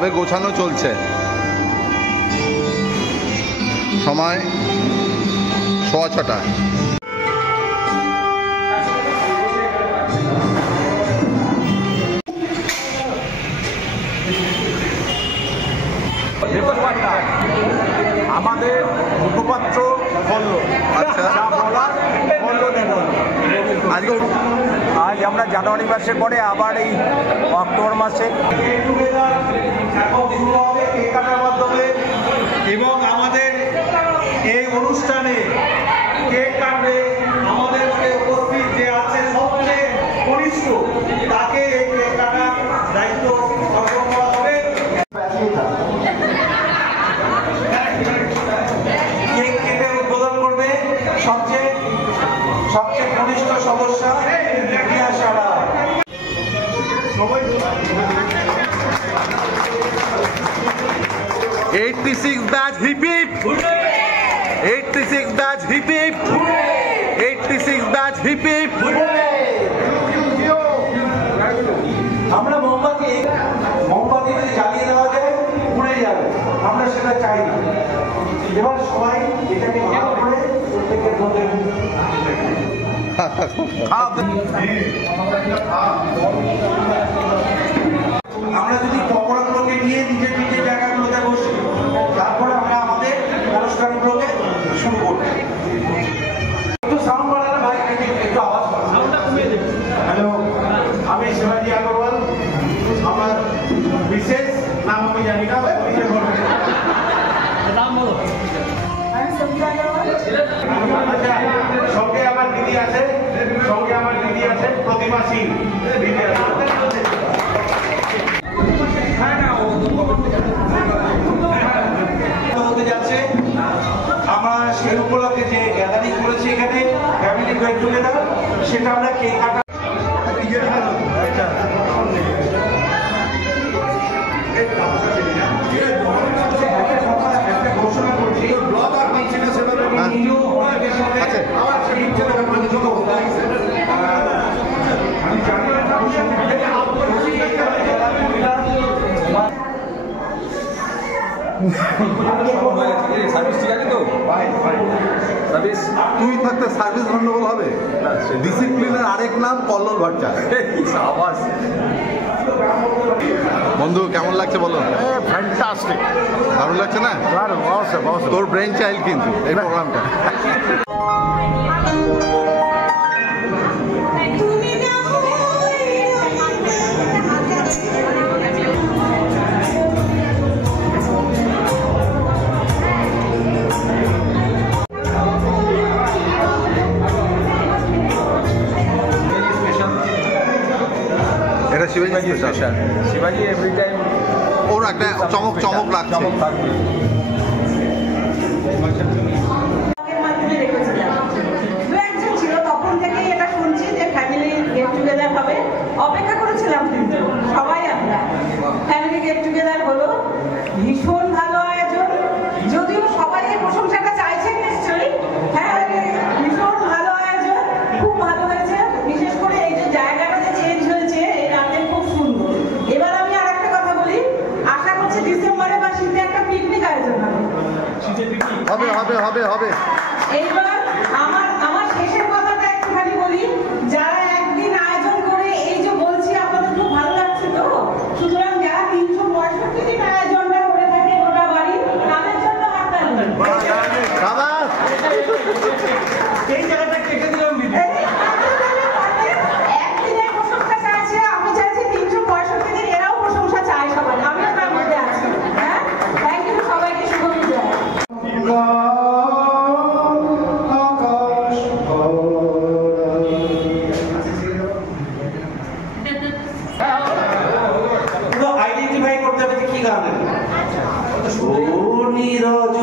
সবে গোছানো চলছে। সময় 6:15। আমাদের মুখপাত্র বলল, আচ্ছা, আজ আমরা জানুয়ারি মাসের পরে আবার এই অক্টোবর মাসে মাধ্যমে এবং আমাদের এই অনুষ্ঠানে কেক কাটবে আমাদের উপস্থিত যে আছে সবচেয়ে কনিষ্ঠ, তাকে এই কেক কাটার দায়িত্ব অর্পণ করা হবে। কেক কেটে উদ্বোধন করবে সবচেয়ে কনিষ্ঠ সদস্য ইতিহাসারা। 86 batch hip hip, 86 batch hip hip, 86 batch hip hip. আমরা মোমবাতি যদি জ্বালিয়ে দেওয়া যায় পুড়ে যাবে, আমরা সেটা চাই না। এবার সবাই এটাকে ভালো করে প্রত্যেকের মধ্যে আমরা যদি পকোড়াগুলোকে নিয়ে নিজের নিজের জায়গাগুলোতে বসি, তারপরে আমরা আমাদের অনুষ্ঠানগুলোকে শুরু করব। একটু সাউন্ড বাড়ানো ভাই, একটু আওয়াজ সাউন্ডটা কমিয়ে দেবে। হ্যালো, আমি শিবাজি আগরওয়াল। আমার বিশেষ নাম আমি জানি না, পরিচয় করবেন। নাম বলো। আমি সঞ্জয় আগরওয়াল। আচ্ছা, সঙ্গে আমার দিদি আছে, প্রতিমা সিং দিদি আছে। হতে যাচ্ছে, আমরা সেই উপলক্ষে যে গ্যাদারিং করেছি এখানে ফ্যামিলি গেট টুগেদার, সেটা আমরা কেক কাটা ঘোষণা করছি। তুই থাকতে সার্ভিস গন্ডগোল হবে। ডিসিপ্লিনের আরেক নাম কল্লোল ভট্টা। বন্ধু কেমন লাগছে বলো? ফ্যান্টাস্টিক, দারুণ লাগছে না? তোর ব্রেন চাইল্ড কিন্তু এই প্রোগ্রামটা। এটা শিবাজি স্পেশাল। শিবাজি এভরি টাইম ওর একটা চমক রাখছে। অপেক্ষা করেছিলাম কিন্তু সবাই আমরা ফ্যামিলি গেট টুগেদার হলো, ভীষণ ভালো আয়োজন। যদিও সবাই এই প্রশংসাটা চাইছেন নিশ্চয়ই, হ্যাঁ ভীষণ ভালো আয়োজন, খুব ভালো হয়েছে। বিশেষ করে এই যে জায়গাটা যে চেঞ্জ হয়েছে এই রাতে খুব সুন্দর। এবার আমি আর একটা কথা বলি, আশা করছি ডিসেম্বরে বা শীতে একটা পিকনিক আয়োজন হবে। এইবার আমার শেষের কথাটা একটুখানি বলি, যারা একদিন আয়োজন করে এই যে বলছি আপনাদের খুব ভালো লাগছে তো, সুতরাং যারা 365 দিন আয়োজনটা করে থাকে গোটা বাড়ি, তাদের জন্য হাততালি। এই জায়গাটা কেটে দিলাম দিদি। একদিনের প্রশংসা চাইছে, আমি চাইছি 365 দিন এরাও প্রশংসা চায় সবাই, আমিও তার মধ্যে আছি। হ্যাঁ, থ্যাংক ইউ সবাইকে, শুভ বিজয়। আইডেন্টিফাই করতে হবে কি গান নীরজ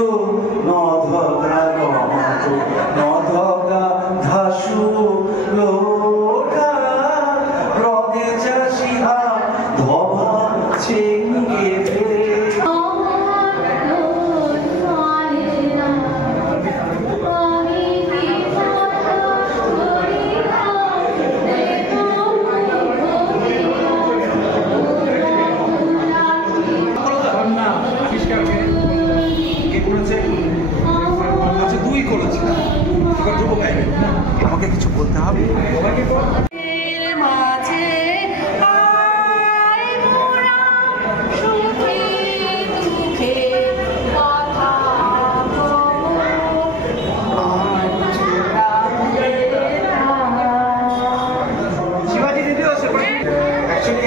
নধগা ধাসু লোটা রদে চাষিহা ধবা চেঙ্গে আমাকে কিছু বলতে হবে?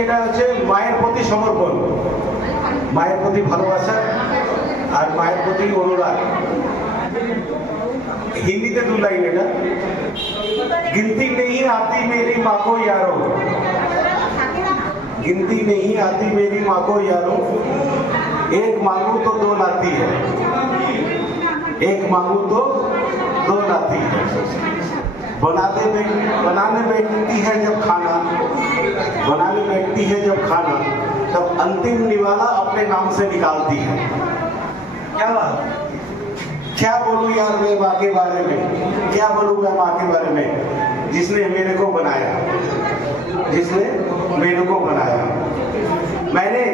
এটা হচ্ছে মায়ের প্রতি সমর্পণ, মায়ের প্রতি ভালোবাসা আর মায়ের প্রতি অনুরাগ। হিন্দিতে 2 লাইন এটা। गिनती नहीं आती मेरी माँ को यारो, गिनती नहीं आती मेरी माँ को यारो, एक मांगू तो 2 लाती है, एक मांगू तो 2 लाती है। बनाने बैठती है जब खाना, बनाने बैठती है जब खाना, तब अंतिम निवाला अपने नाम से निकालती है। क्या बात, क्या बोलूं यार मैं माँ के बारे में, क्या बोलूं मैं माँ के बारे में, जिसने मेरे को बनाया, जिसने मेरे को बनाया। मैंने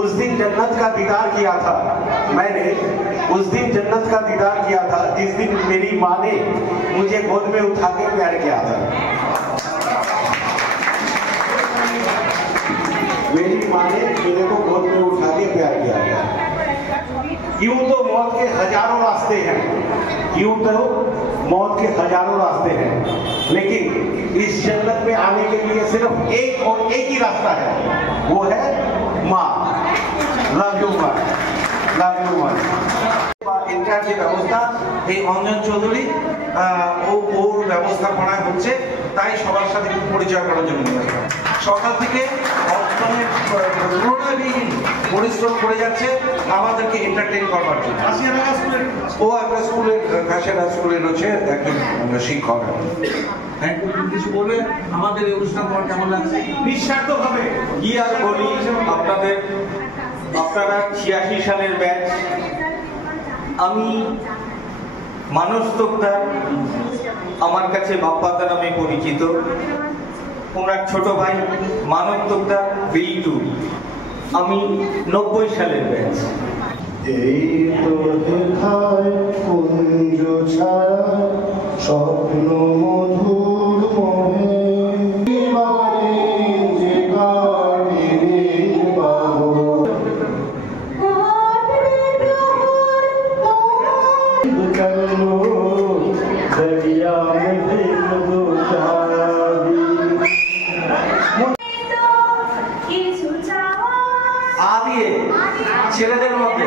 उस दिन जन्नत का दीदार किया था, मैंने उस दिन जन्नत का दीदार किया था जिस दिन मेरी माँ ने मुझे गोद में उठा के प्यार किया था। मेरी माँ ने मेरे को गोद में उठा के प्यार किया था। यूं तो मौत के हजारों रास्ते हैं, यूं तो मौत के हजारों रास्ते हैं, लेकिन इस जन्नत में आने के लिए सिर्फ एक और एक ही रास्ता है, वो है माँ। लव यू माँ, लव यू माँ। ইন্টার যে ব্যবস্থা এই অঞ্জন চৌধুরী ওর ব্যবস্থাপনায় হচ্ছে, তাই সবার সাথে পরিচয় করার জন্য সকাল থেকে পরিশ্রম করে যাচ্ছে আমাদেরকে এন্টারটেইন করবার জন্য। ও একটা স্কুলের ঘাসিয়ারা স্কুলের হচ্ছে একজন শিক্ষক। কিছু বলবে আমাদের এই অনুষ্ঠান তোমার কেমন লাগছে? নিঃস্বার্থ ভাবে কি আর বলি, আপনারা 86 সালের ব্যাচ। আমি মানস তোকদার, আমার কাছে বাপ্পাদা নামে পরিচিত। ওনার ছোট ভাই মানব তোকদার বিটু। আমি 90 সালের ব্যাচ। এই তো দেখায় কুঞ্জ ছায়া স্বপ্ন মধুর মোহে, যে গাড়ি পাবো दरिया में दिल दो ছেলেদের মধ্যে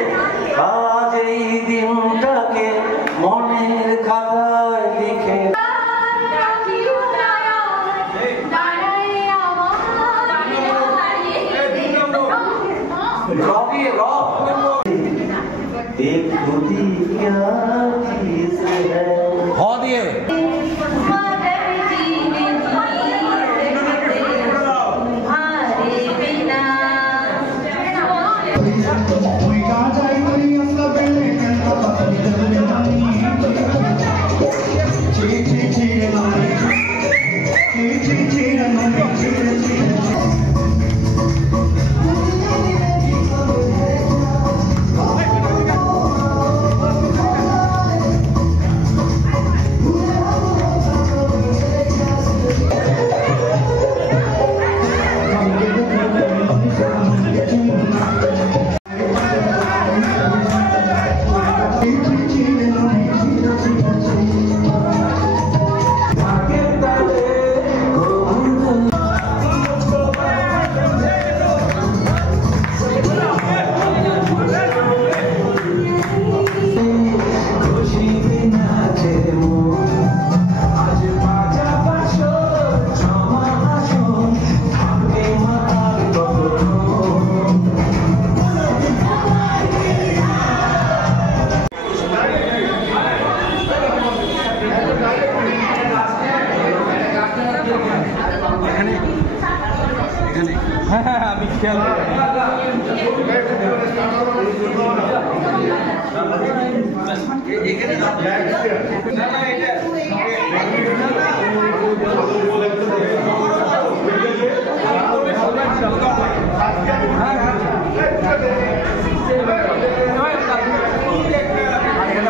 আজ এই দিনটাকে মনের খাতায় লিখে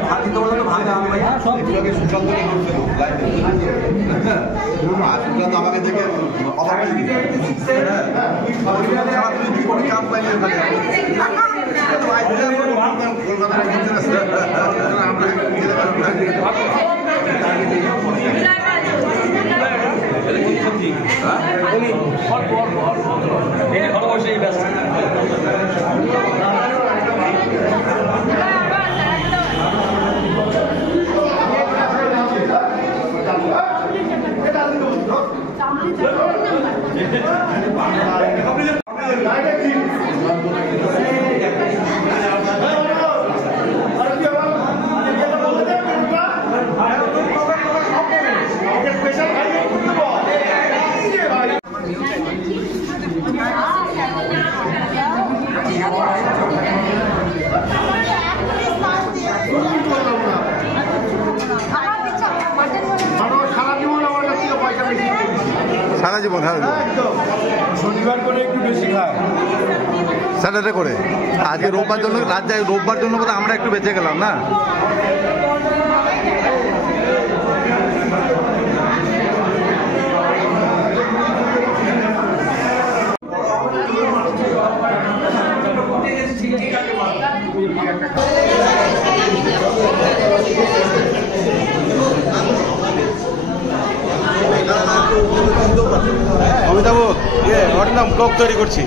ভাতি তো ভাঙা সুশান্ত আমাকে দেখে কাম পাইলে সারা জীবন শনিবার করে একটু বেশি খায়, স্যাটারডে করে। আজকে রোববার জন্য রোববার জন্য বোধহয় আমরা একটু বেঁচে গেলাম না। অমিতাভ ওর নাম কোক তৈরি করছি।